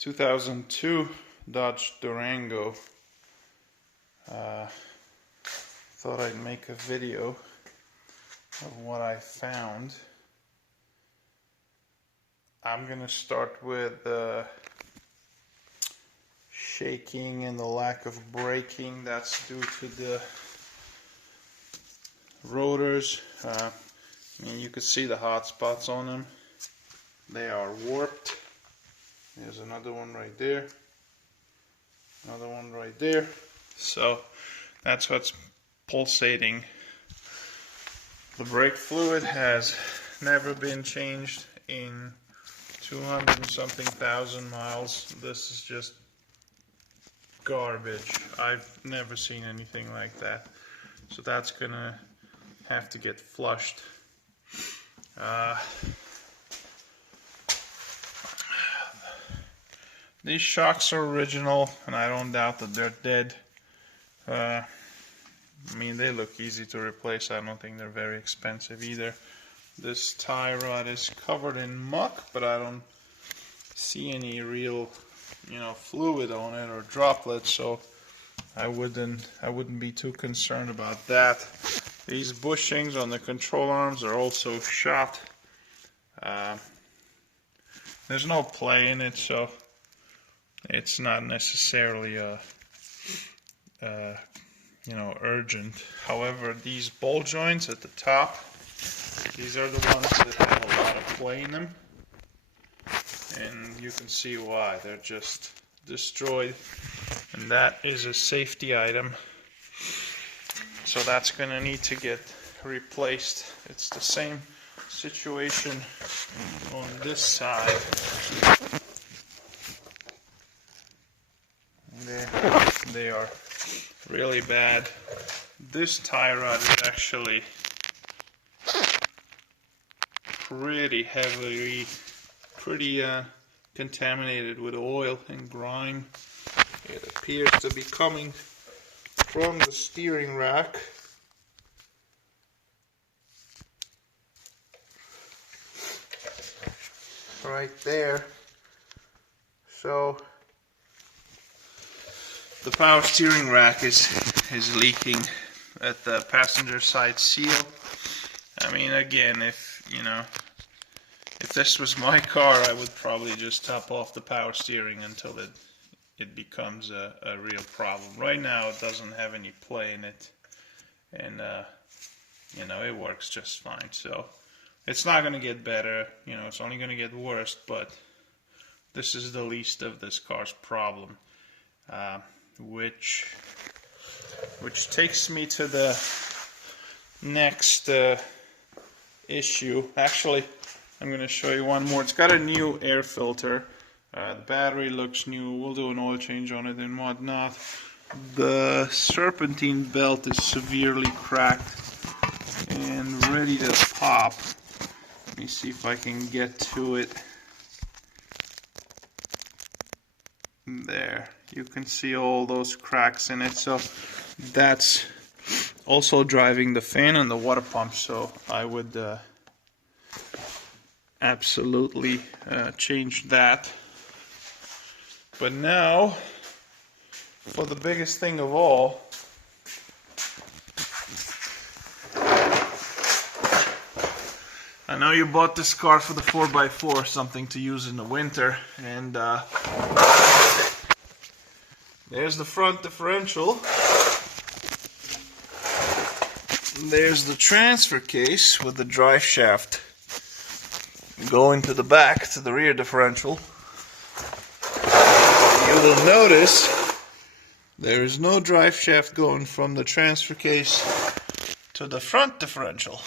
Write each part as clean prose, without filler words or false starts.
2002 Dodge Durango. Thought I'd make a video of what I found. I'm gonna start with shaking and the lack of braking. That's due to the rotors. I mean, you can see the hot spots on them. They are warped. There's another one right there. Another one right there. So that's what's pulsating. The brake fluid has never been changed in 200 and something thousand miles. This is just garbage. I've never seen anything like that. So that's gonna have to get flushed. These shocks are original, and I don't doubt that they're dead. I mean, they look easy to replace. I don't think they're very expensive either. This tie rod is covered in muck, but I don't see any real, fluid on it or droplets, so I wouldn't be too concerned about that. These bushings on the control arms are also shot. There's no play in it, so it's not necessarily urgent. However, these ball joints at the top, these are the ones that have a lot of play in them, and you can see why. They're just destroyed, and that is a safety item, so that's gonna need to get replaced. It's the same situation on this side. They are really bad. This tie rod is actually pretty heavily, contaminated with oil and grime. It appears to be coming from the steering rack. Right there. So the power steering rack is leaking at the passenger side seal. I mean, again, if this was my car, I would probably just top off the power steering until it becomes a real problem. Right now, it doesn't have any play in it, and it works just fine. So it's not going to get better. It's only going to get worse. But this is the least of this car's problem. Which takes me to the next issue. Actually, I'm going to show you one more. It's got a new air filter. The battery looks new. We'll do an oil change on it and whatnot. The serpentine belt is severely cracked and ready to pop. Let me see if I can get to it. There, you can see all those cracks in it, so that's also driving the fan and the water pump, so I would absolutely change that. But now, for the biggest thing of all, I know you bought this car for the 4x4, something to use in the winter, and there's the front differential. There's the transfer case with the drive shaft going to the back to the rear differential. You will notice there is no drive shaft going from the transfer case to the front differential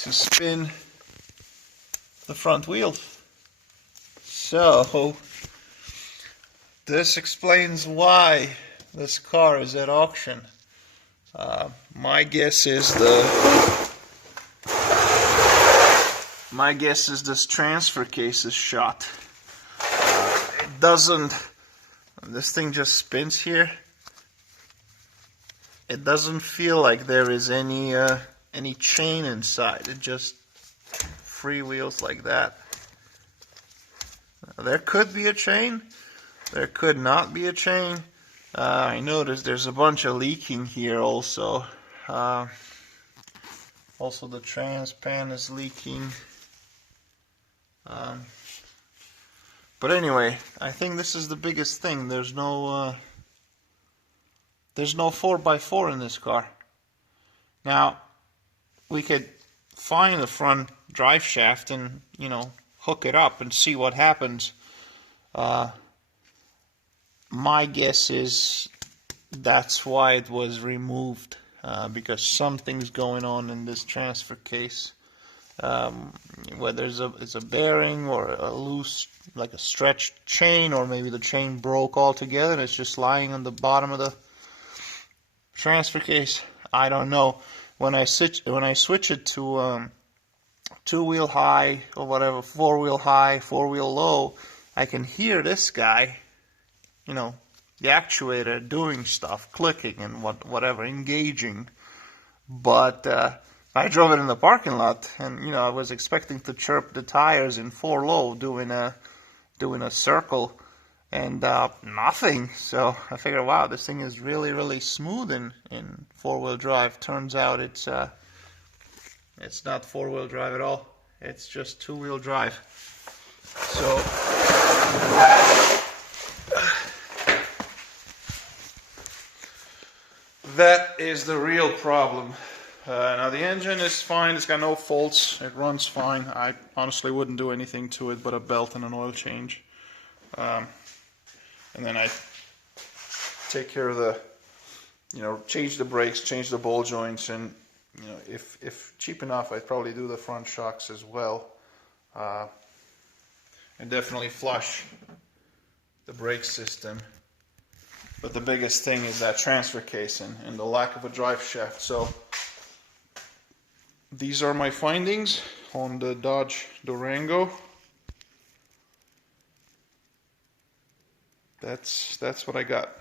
to spin the front wheels. So this explains why this car is at auction. My guess is this transfer case is shot. It doesn't. This thing just spins here. It doesn't feel like there is any chain inside. It just freewheels like that. There could be a chain. There could not be a chain. I noticed there's a bunch of leaking here also. Also the trans pan is leaking. But anyway, I think this is the biggest thing. There's no 4x4 in this car. Now, we could find the front drive shaft and, you know, hook it up and see what happens. My guess is that's why it was removed, because something's going on in this transfer case. Whether it's a bearing or a loose, like a stretched chain, or maybe the chain broke altogether and it's just lying on the bottom of the transfer case. I don't know. When I switch it to two-wheel high or whatever, four-wheel high, four-wheel low, I can hear this guy, you know, the actuator doing stuff, clicking and whatever, engaging. But I drove it in the parking lot, and you know, I was expecting to chirp the tires in 4 low, doing a circle, and nothing. So I figured, wow, this thing is really, really smooth in 4-wheel drive. Turns out it's not 4-wheel drive at all. It's just 2-wheel drive. So that is the real problem. Now the engine is fine, it's got no faults, it runs fine. I honestly wouldn't do anything to it but a belt and an oil change. And then I take care of the, you know, change the brakes, change the ball joints, and you know, if cheap enough, I'd probably do the front shocks as well. And definitely flush the brake system. But the biggest thing is that transfer case and the lack of a drive shaft. So these are my findings on the Dodge Durango. That's what I got.